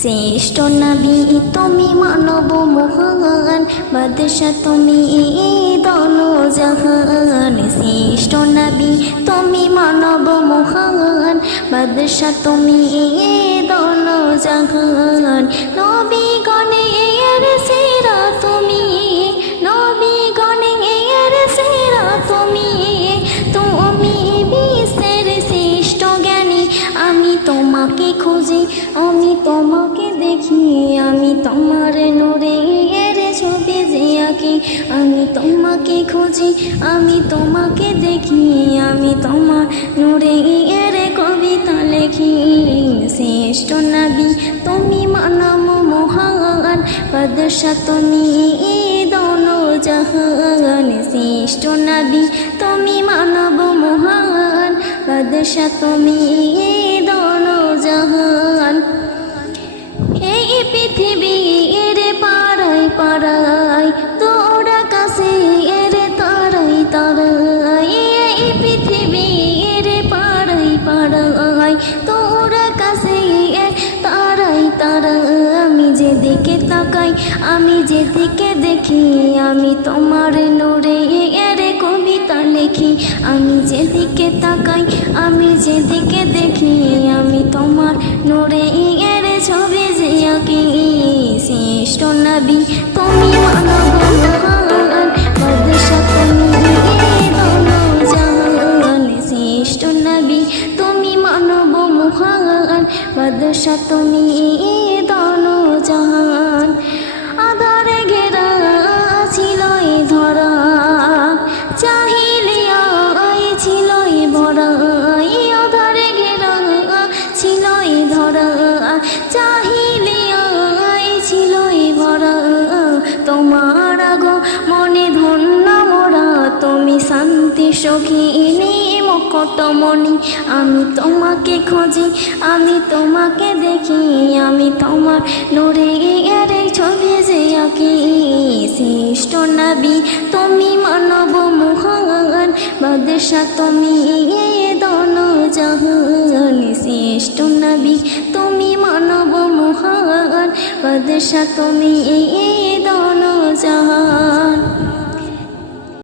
শ্রেষ্ঠ নবী তুমি মানব মহান, বাদশা তুমি দোনো জাহান। শ্রেষ্ঠ নবী তুমি মানব মহান, বাদশা তুমি দোনো জাহান। নবী গণের সেরা তুমি, নবী গণের সেরা তুমি, তুমি বিশ্বের শ্রেষ্ঠ জ্ঞানী। আমি তোমাকে খুঁজি, আমি তোমাকে দেখি, আমি তোমার নূরের ছবি যে আঁকি। আমি তোমাকে খুঁজি, আমি তোমাকে দেখি, আমি তোমার নূরের কবিতা লেখি। শ্রেষ্ঠ নবী তুমি মানব মহান, বাদশা তুমি দোনো জাহান। শ্রেষ্ঠ নবী তুমি মানব মহান, বাদশা তুমি দোনো জাহান। এই পৃথিবীর পাড়ায় পাড়ায় তোরা কাছে এর তারাই তারাই। এই পৃথিবীর পাড়ায় পাড়ায় তোরা কাছে এর তারাই তারাই। আমি যেদিকে তাকাই, আমি যেদিকে দেখি, আমি তোমার নূরে এর কবিতা লেখি। আমি যেদিকে তাকাই, আমি যেদিকে দেখি, আমি তোমার নূরে এর ছবি যে আঁকি। শ্রেষ্ঠ নবী তুমি মানব মহান, বাদশা তুমি দোনো জাহান। শ্রেষ্ঠ নবী তুমি মানব মহান, বাদশা তুমি দোনো জাহান। আধারে ঘেরা ছিল এ ধরা, জাহিলিয়ায় ছিল এ ভরা। আধারে ঘেরা ছিল এ ধরা, জাহিলিয়ায় ছিল এ ভরা। তোমার আগো মনে ধন্য মোরা, তুমি শান্তি সখী মকটমণি। আমি তোমাকে খুঁজি, আমি তোমাকে দেখি, আমি তোমার নূরে এর ছবি যে আঁকি। শ্রেষ্ঠ নবী তুমি মানব মহান, বাদশা তুমি দোনো জাহান। শ্রেষ্ঠ নবী তুমি মানব মহান, বাদশা তুমি দোনো জাহান।